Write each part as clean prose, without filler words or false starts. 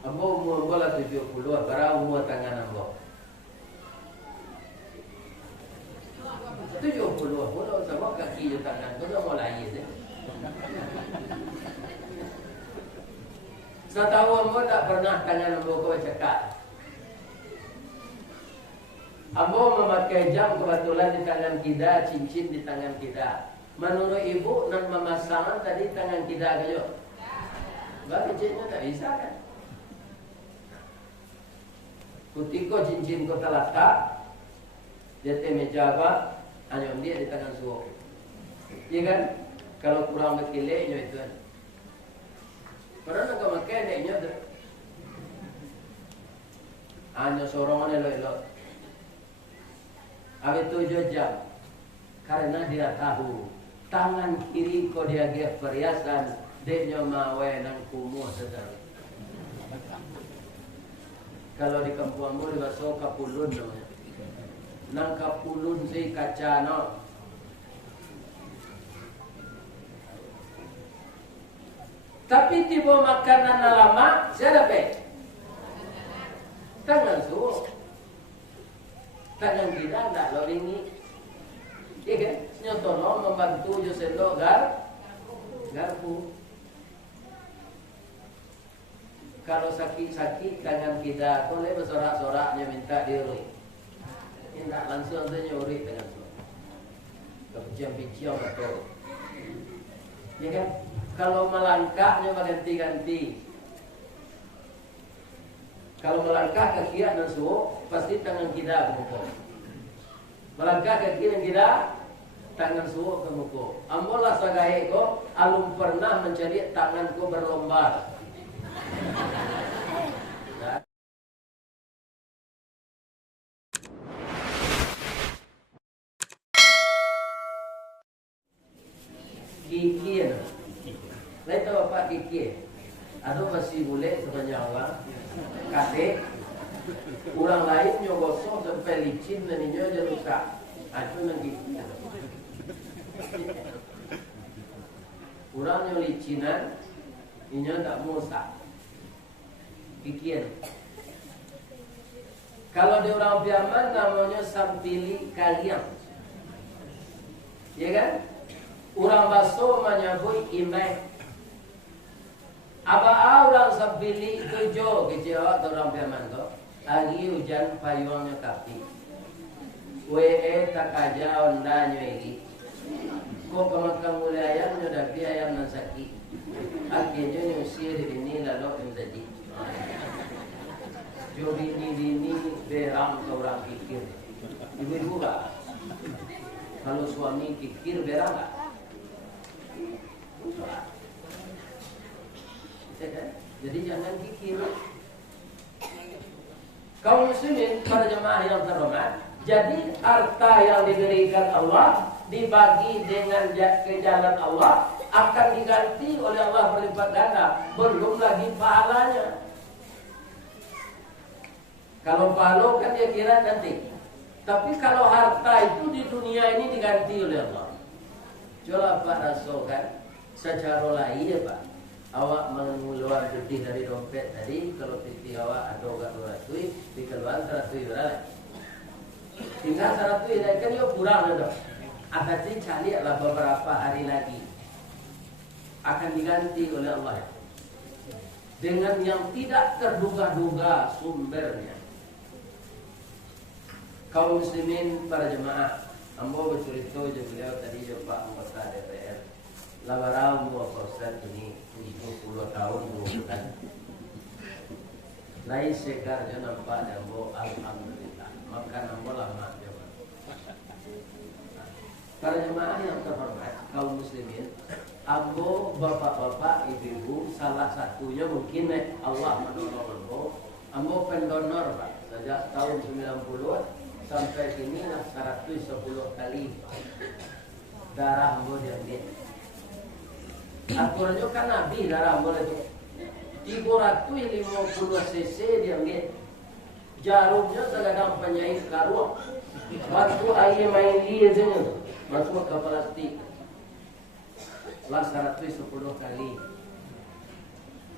Ambo umur bola 70, barang umur tangan ambo 70, bola sama kaki je tangan, bola mau lahir je. Setahu ambo tak pernah tangan ambo kau cekak. Ambo memakai jam kebetulan di tangan kita, cincin di tangan kita. Menurut ibu nan memasangan tadi tangan kita kayo. Bah cincinnya tak bisa kan? Kutiko cincin ko talatak, dia meja apa? Hanya dia di tangan suwo. Iya kan? Kalau kurang berkilenya itu kan. Pernah nak makai deknya tu. Hanya sorongan elok-elok. Habis 7 jam. Karena dia tahu tangan kiri ko dia ge perhiasan, deknya mawe nang kumuh sedar. Kalau di kampung ambo di baso kapulun namanya. Nang kapulun si kaca no. Tapi tiba makanan lama, siapa pe? Tangan suwo. Tangan kita tak loringi. Iya kan? Nyotono membantu jo sendok garpu. Kalau sakit-sakit tangan kita, boleh bersorak-soraknya minta diurut. Minta langsung saja nyuri tangan suwo. Kepiciam-piciam atau, iya kan? Kalau melangkahnya berganti-ganti. Kalau melangkah ke kiri dan suwo, pasti tangan kita ke muka. Melangkah ke kiri dan kita, tangan suwo ke muka. Ambolah sagahe ko, alum pernah mencari tanganku berlomba. Kiki ya. Lain tahu apa kiki? Atau masih boleh sepanjang orang kate orang lain nyogosok sampai licin dan inyo aja rusak. Itu nang kiki. Orang yang licinan inyo tak musak. Kikian. Kalau di orang Biaman namanya sampili kaliang. Ya kan? Orang baso menyebut imeh. Apa orang sampili tujuh kecewa orang Biaman tu. Lagi hujan payungnya kapi. WE tak aja ondanya lagi. Kok kemakam mulai ayam nyodapi ayam nan sakit. Akhirnya nyusir ini lalu menjadi. Jo bini berang ke orang kikir. Ibu-ibu tak? Kalau suami kikir berang tak? Jadi jangan kikir. Kaum muslimin, para jemaah yang terhormat, jadi harta yang diberikan Allah dibagi dengan ke jalan Allah akan diganti oleh Allah berlipat ganda, belum lagi pahalanya. Kalau pahala kan dia kira nanti. Tapi kalau harta itu di dunia ini diganti oleh Allah. Coba Pak Rasul kan secara lain ya Pak. Awak mengeluar duit dari dompet tadi, kalau titi awak ada gak 200, dikeluar 100 berapa? Tinggal 100 kan dia kurang dah. Akan dicari lah beberapa hari lagi. Akan diganti oleh Allah dengan yang tidak terduga-duga sumbernya. Kaum muslimin, para jemaah, ambo bercerita je beliau tadi je Pak anggota DPR. Lawarau dua Ustaz ini 70 tahun 2 bulan. Lain segar je nampak dan ambo alhamdulillah. Maka ambo lama je. Para jemaah yang terhormat, kaum muslimin, ambo bapak-bapak, ibu-ibu, salah satunya mungkin Allah menolong ambo pendonor Pak. Sejak tahun 90 sampai kini 110 kali darah ambo diambil. Aturannya kan Nabi darah ambo itu 350 cc diambil. Jarumnya segadang penyair karuang. Waktu air main dia saja masuk ke plastik. Lah 110 kali.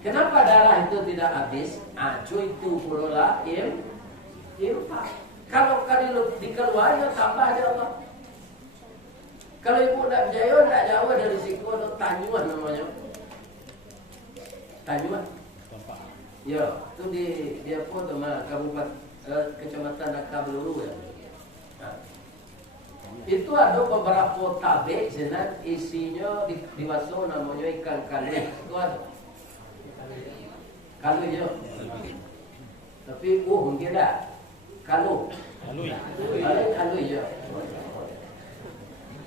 Kenapa darah itu tidak habis? Cuy itu pula infak. Kalau kali dikeluarkan tambah aja Allah. Kalau ibu tidak percaya, tidak jauh dari situ ada Tanyuan namanya. Tanyuan. Ya, itu di apa tu mah kabupaten kecamatan Nakabeluru ya. Nah, itu ada beberapa tabe senan isinya di waso namanya ikan kalu. Itu ada. Kalu je. Tapi mungkin tak. Kalu. Kalu je.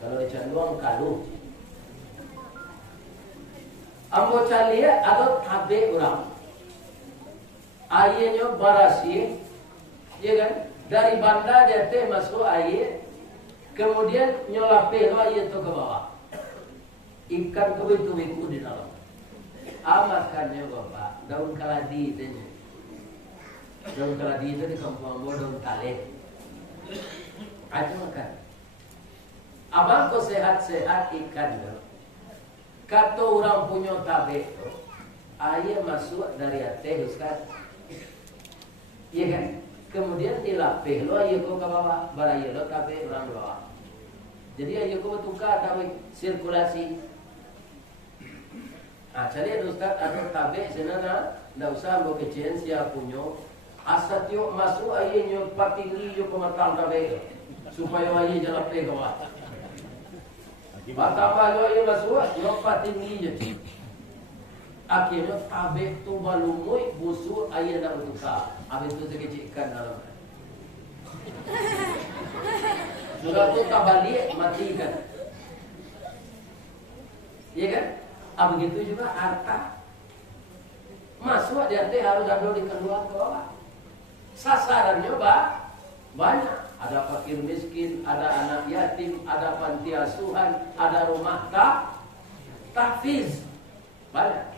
Kalau cenderung kalu. Ambo calia ada tabe orang. Airnya barasi, ya kan? Dari bandar dia teh masuk air, kemudian nyolapin air itu ke bawah. Ikan kebitu-bitu di dalam. Makannya bapak, daun kaladi itu. Daun kaladi itu di kampung Ambo daun kale. Aja makan. Abang kau sehat-sehat ikan tu. Kata orang punya tabe tu, air masuk dari atas kan. Iya kan? Kemudian dilapih lo air kau ke bawah, baraya lo tabe orang bawah. Jadi air kau bertukar tabe sirkulasi. Cari Ustaz ada tabe senana, ndak usah ambil kecil siapa punya. Asal tiok masuk airnya patinggi jo ke matang tabe supaya air jalan pe ke bawah. Tambah lo air masuk, yo patinggi je. Akhirnya tabe tu balumui busuk air dah bertukar. Habis tu sekecil ikan dalam. Sudah tu tak balik mati ikan. Iya kan? Begitu juga harta. Masuk dia teh harus ada di keluar ke bawah. Sasarannya banyak. Ada fakir miskin, ada anak yatim, ada panti asuhan, ada rumah tahfiz. Banyak.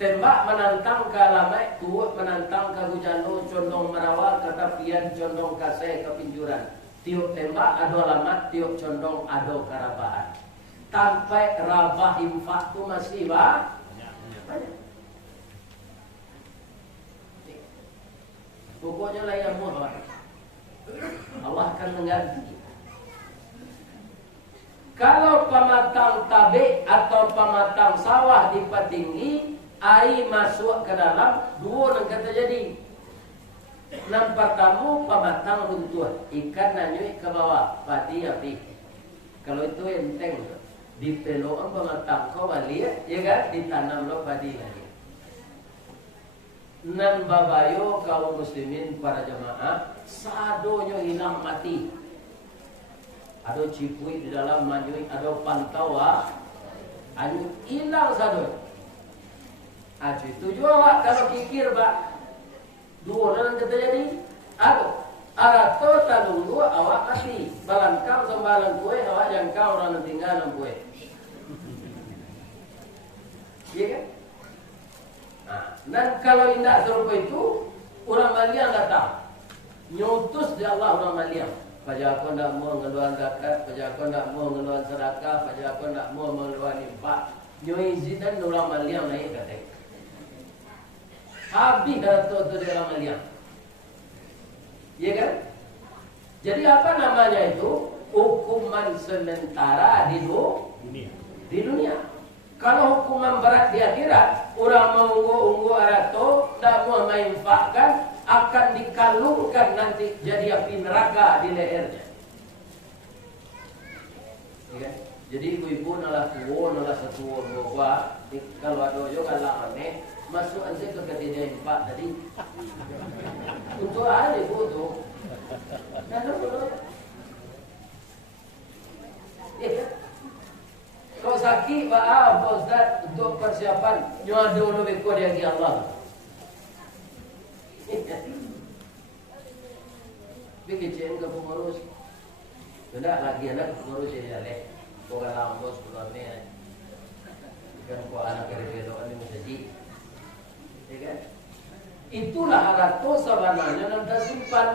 Tembak menantang ke alamai, kuat menantang ke hujano, condong merawal, ketapian, condong kasih ke pinjuran. Tiup tembak, ada alamat, tiup condong, ada karabahan. Sampai rabah infak itu masih banyak. Pokoknya lah yang mudah. Allah akan mengganti. Kalau pematang tabe atau pematang sawah dipatinggi, air masuk ke dalam, dua yang terjadi. Yang pertama pematang runtuh, ikan nanyui ke bawah, pati api. Kalau itu enteng, dipelokan pematang kau balik, ya kan, ditanam lo padi lagi. Nan babayo kaum muslimin para jemaah, sadonya hilang mati. Ada cipui di dalam manjui, ada pantawa, anu hilang sado. Itu juga kalau kikir dua orang kita jadi, arato talung dua awak mati, balan kau sembalan kue, awak yang kau orang tinggalan kue. Iya kan? Dan kalau indah serupa itu, orang Maliang datang, nyutus di Allah orang Maliang. Pajak aku tidak mau ngeluaran zakat, pajak aku tidak mau ngeluaran sedekah, pajak aku tidak mau ngeluaran infak. Nyoi izinan orang Maliang naik katanya. Habis harta itu di orang Maliang. Iya kan? Jadi apa namanya itu? Hukuman sementara di dunia. Kalau hukuman berat di akhirat, orang mengunggu arato, tak mau menginfakkan, akan dikalungkan nanti jadi api neraka di lehernya. Ya, jadi ibu-ibu nalah tua, nalah setua bawa, kalau ada yo kalah aneh, masuk aja ke ketiga infak tadi. Untuk ada ibu tu, ada belum? Ya. Kau sakit, Pak Ustaz, untuk persiapan nyuada lebih kuat dari Allah. Bikin kecil ke pengurus, tidak lagi anak pengurus ini leh, bukan lambos bukannya, bukan kau anak dari belokan ini menjadi, ya kan? Itulah arato sebenarnya yang tersimpan.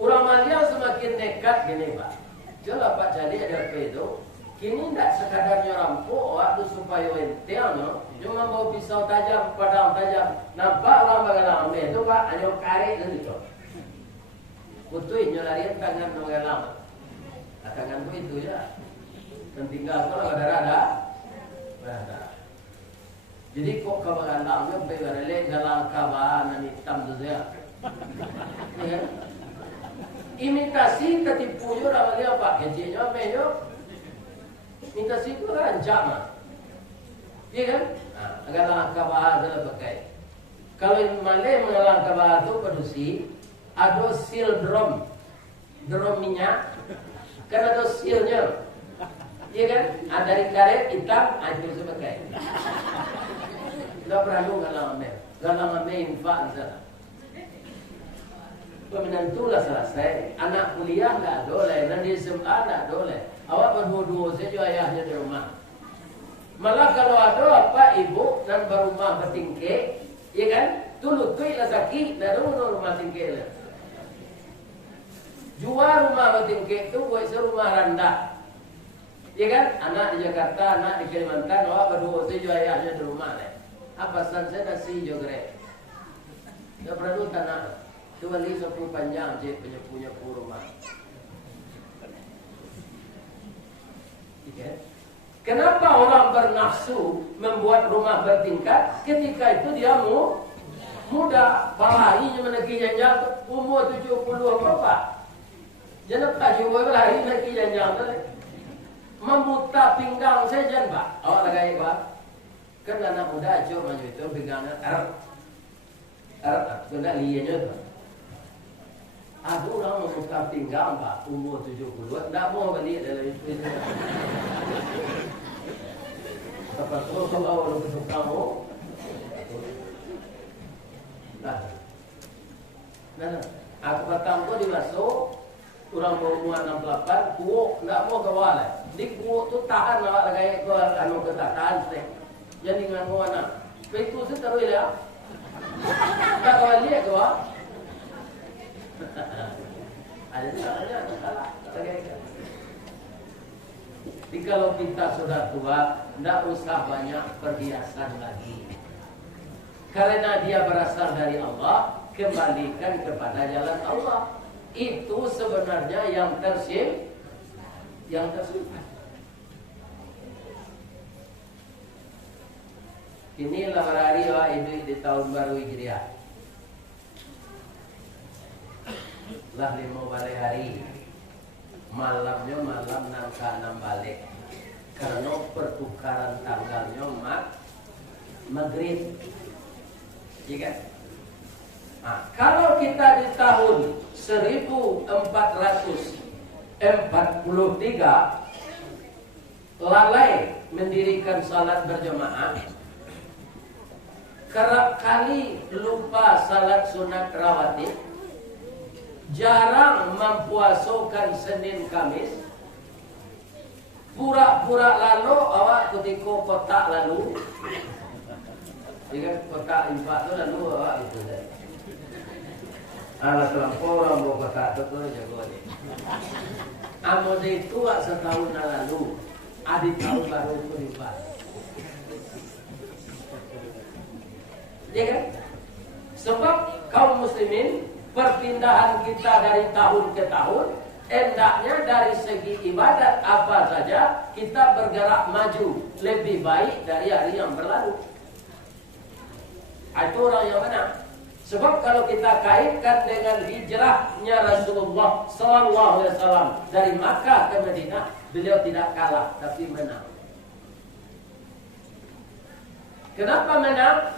Orang Maliang semakin nekat gini Pak. Coba Pak Cali ada pedo. Kini tidak sekadar nyorampuk waktu supaya entiang, no? Cuma mau pisau tajam, padang tajam. Nampak orang bagaimana ambil itu pak, hanya karet dan itu. Betul nyolarian tangan mengalam. Tangan itu ya. Dan tinggal kalau ada. Jadi kok kabaran lamnya beberele dalam kabaran hitam tu saya. Imitasi ketipu yo ramai apa? Kecilnya mejo. Imitasi itu kan ancaman. Iya kan? Agar langkah bahasa pakai. Kalau Malay mengalangkah bahasa itu produksi, ada seal drum minyak, kan ada sealnya. Iya kan? Dari karet hitam, itu sebagai. Tidak perlu galang infak sana. Pemenantulah selesai, anak kuliah nggak boleh, nanti SMA nggak boleh. Awak berdua-dua saja ayahnya di rumah. Malah kalau ada apa ibu dan berumah bertingkeh, ya kan? Tulu tuilah sakit, dan rumah tingkeh lah. Jual rumah bertingkeh itu buat serumah rendah. Ya kan? Anak di Jakarta, anak di Kalimantan, awak berdua saja ayahnya di rumah lah. Apa saya nasi jogre? Tidak perlu tanah. Cuma li 10 panjang je punya rumah. Okay. Kenapa orang bernafsu membuat rumah bertingkat ketika itu dia muda, palainya meneki janjang umur 70 apa? Jangan tak cuba lari meneki janjang tu. Memutar pinggang saja pak. Awak lagi apa? Kan anak muda cuma maju itu pinggangan benda lianya tu. Ada orang memutar pinggang pak umur 72, tak mau balik dalam itu. Lepas tu kau awal untuk kamu. Nah, aku petang tu dimasuk orang berumur 68, kuok tak mau kawal. Di kuok tu tahan awak lagi ke anu ketahan sih. Jadi dengan mana? Itu tu terus ya. Tak kawal dia ke awak. Ada salahnya, salah. Jadi kalau kita sudah tua, tidak usah banyak perhiasan lagi. Karena dia berasal dari Allah, kembalikan kepada jalan Allah. Itu sebenarnya yang tersimpan. Inilah hari Idul di tahun baru Hijriah. Lah 5 balik hari. Malamnya malam nangka 6 balik. Karena pertukaran tanggalnya maghrib. Iya kan? Nah, kalau kita di tahun 1443 lalai mendirikan salat berjamaah, kerap kali lupa salat sunat rawatib, jarang mempuasokan Senin Kamis, pura-pura lalu awak ketika kotak lalu, jika kotak infak tu lalu awak itu dah. Alah terlampau orang bawa kotak tu jago ni. Amo itu setahun lalu, adik tahun baru itu infak. Ya kan? Sebab kaum muslimin perpindahan kita dari tahun ke tahun, hendaknya dari segi ibadat apa saja kita bergerak maju lebih baik dari hari yang berlalu. Itu orang yang mana? Sebab kalau kita kaitkan dengan hijrahnya Rasulullah SAW dari Makkah ke Madinah, beliau tidak kalah tapi menang. Kenapa menang?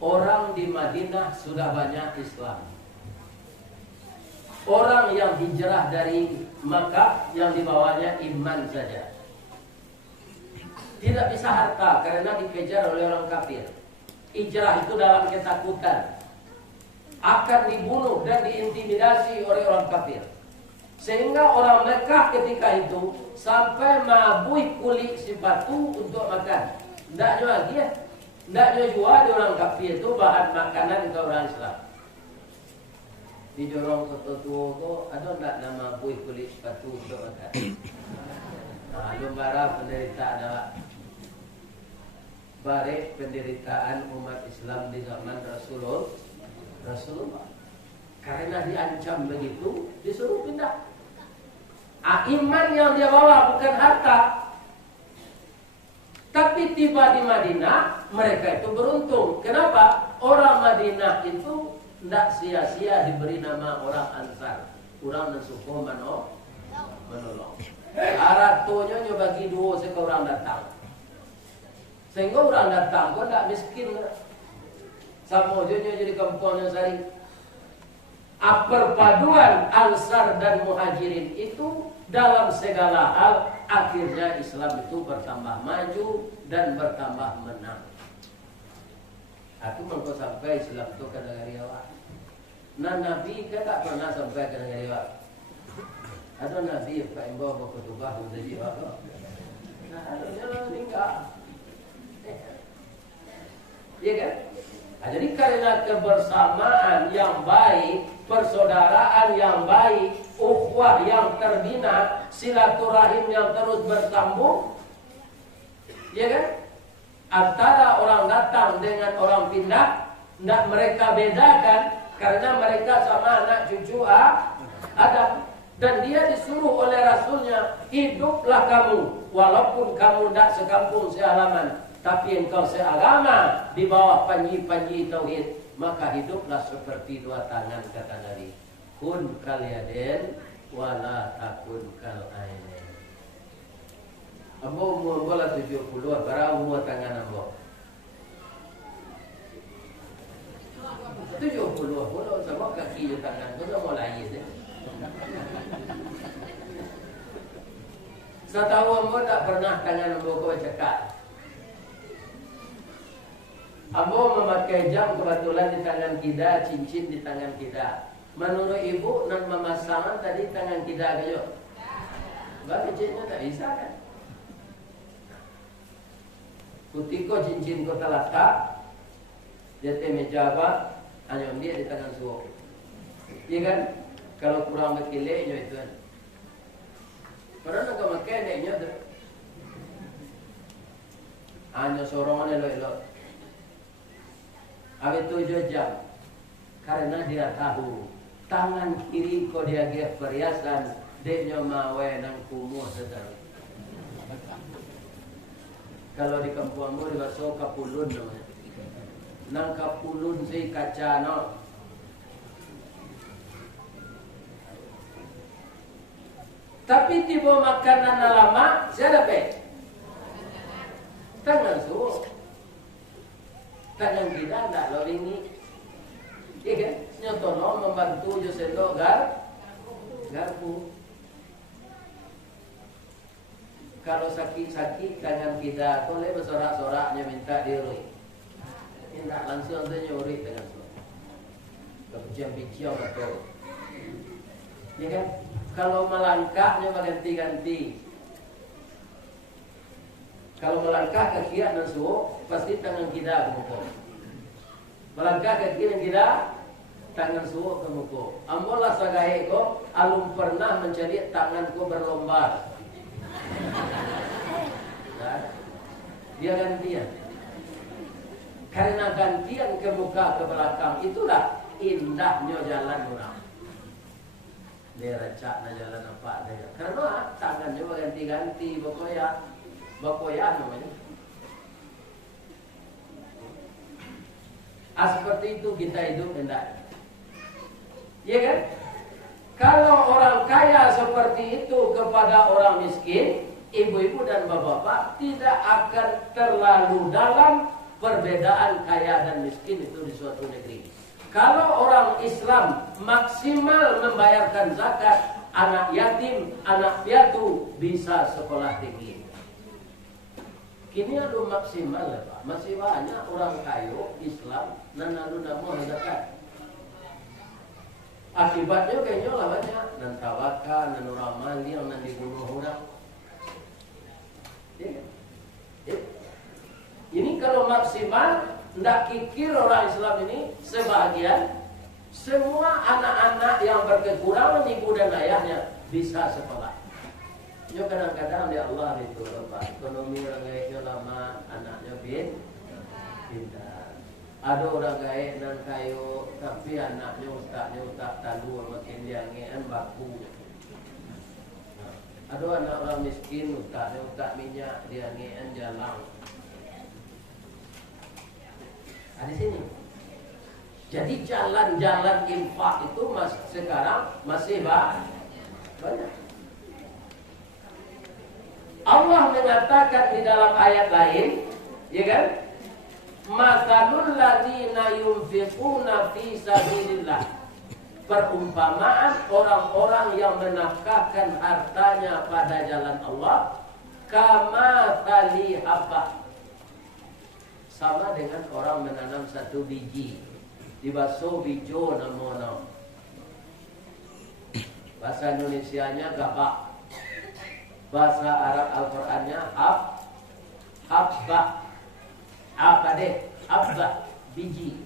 Orang di Madinah sudah banyak Islam. Orang yang hijrah dari Makkah yang dibawanya iman saja. Tidak bisa harta karena dikejar oleh orang kafir. Hijrah itu dalam ketakutan. Akan dibunuh dan diintimidasi oleh orang kafir. Sehingga orang Mekah ketika itu sampai mabui kulit si batu untuk makan. Tidak jual lagi ya. Tidak jual di orang kafir itu bahan makanan ke orang Islam. Di jorong ketua itu ada tidak nama buih kulit batu untuk makan? Nah, lumbara penderitaan adalah bare penderitaan umat Islam di zaman Rasulullah. Karena diancam begitu, disuruh pindah. Iman yang dia bawa bukan harta. Tapi tiba di Madinah, mereka itu beruntung. Kenapa? Orang Madinah itu tidak sia-sia diberi nama orang Ansar. Orang dan suku menolong. Aratonya nyoba bagi dua sehingga orang datang. Sehingga orang datang kok tidak miskin. Sama ujungnya jadi kampungnya sari. Perpaduan Ansar dan Muhajirin itu dalam segala hal akhirnya Islam itu bertambah maju dan bertambah menang. Aku mau sampai Islam itu ke negara awak. Nah Nabi kan tak pernah sampai ke negara awak. Ada Nabi Pak Imbo mau ketubah menjadi apa? Nah ada enggak. Iya kan? Nah, jadi karena kebersamaan yang baik, persaudaraan yang baik, ukhuwah yang terbina, silaturahim yang terus bersambung, ya kan? Antara orang datang dengan orang pindah, tidak mereka bedakan karena mereka sama anak cucu Adam. Dan dia disuruh oleh Rasulnya, hiduplah kamu, walaupun kamu tidak sekampung sehalaman, tapi engkau seagama di bawah panji-panji tauhid, maka hiduplah seperti dua tangan, kata Nabi. Kun kal yaden wala takun kal ainen. Ambo umur bola 70, barang umur tangan ambo 70, bola sama kaki di tangan, bola mulai deh. Saya tahu ambo tak pernah tangan ambo kau cekak. Ambo memakai jam kebetulan di tangan kita, cincin di tangan kita. Menurut ibu dan memasangan tadi tangan kita kayo. Bagi cincinnya tak bisa kan? Kutiko cincin ko talatak, dia meja apa? Hanya dia di tangan suwo. Iya kan? Kalau kurang berkilenya itu kan. Pernah nak makai neknya tu. Hanya sorongan elok-elok. Habis 7 jam. Karena dia tahu tangan kiri ko dia gaya perhiasan, deknya mawe nang kumuh sedang. Kalau di kampungmu di baso kapulun namanya. Nang kapulun si kaca no. Tapi tiba makanan lama, saya dapat tangan suruh. Tangan kita tidak loringi. Iya kan? Nyotono membantu jo sendok garpu. Kalau sakit-sakit tangan kita, boleh bersorak-soraknya minta diurut. Minta langsung tu nyuri dengan suara. Berbincang-bincang betul. Iya kan? Kalau melangkahnya berganti-ganti. Kalau melangkah ke kiri dan suhu, pasti tangan kita ke muka. Melangkah ke kiri kita, tangan suhu ke muka. Ambolah sagahe ko, alum pernah mencari tanganku berlomba. Nah, dia gantian. Karena gantian ke muka ke belakang, itulah indahnya jalan orang. Dia recak na jalan apa dia. Karena tangannya berganti-ganti, bakoya namanya. Seperti itu kita hidup hendak. Iya kan? Kalau orang kaya seperti itu kepada orang miskin, ibu-ibu dan bapak-bapak tidak akan terlalu dalam perbedaan kaya dan miskin itu di suatu negeri. Kalau orang Islam maksimal membayarkan zakat, anak yatim, anak piatu bisa sekolah tinggi. Kini ada maksimal ya Pak. Masih banyak orang kayu Islam dan lalu mau zakat. Akibatnya kayaknya lah banyak. Dan tawakal, dan orang mali, dan dibunuh orang. Ya. Ini kalau maksimal, tidak kikir orang Islam ini sebagian semua anak-anak yang berkekurangan ibu dan ayahnya bisa sekolah. Yo kadang-kadang dia Allah itu Pak, ekonomi orang kaya lama, anaknya pintar. Ada orang kaya nan kayu, tapi anaknya ustaz talu makin dia ngean baku. Ada anak orang miskin ustaz minyak dia ngean jalan. Ada sini. Jadi jalan-jalan infak itu sekarang masih banyak. Allah mengatakan di dalam ayat lain, ya kan? Matsalul ladzina yunfiquna fi sabilillah. Perumpamaan orang-orang yang menafkahkan hartanya pada jalan Allah kama tali habba. Sama dengan orang menanam satu biji di baso bijo namono. Bahasa Indonesianya gabak. Bahasa Arab Al-Qur'annya habba. Apa deh? Habba, biji.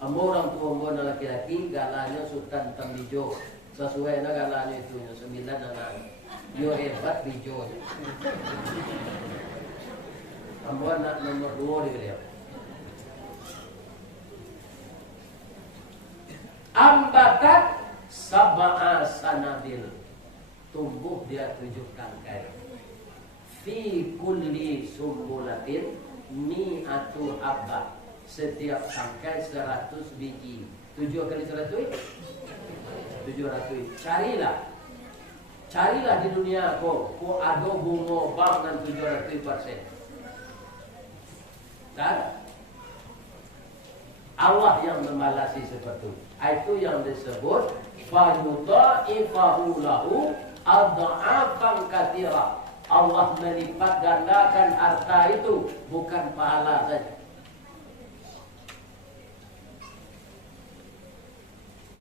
Orang tua orang laki-laki galanya sultan tambijo. Sesuai na galanya itu 9 anak. Yo hebat bijo. Ambo anak nomor 2 di beliau. Ambatat sab'a sanabil. Tumbuh dia 7 tangkai. Fi kulli sumbulatin mi'atu habba. Setiap tangkai 100 biji. 7 kali 100? 700. Carilah di dunia ko ada bunga bang dan 700%. Tak? Allah yang membalasi seperti itu yang disebut fayudha'ifahu lahu adha'afan katsira. Allah melipat gandakan harta itu, bukan pahala saja.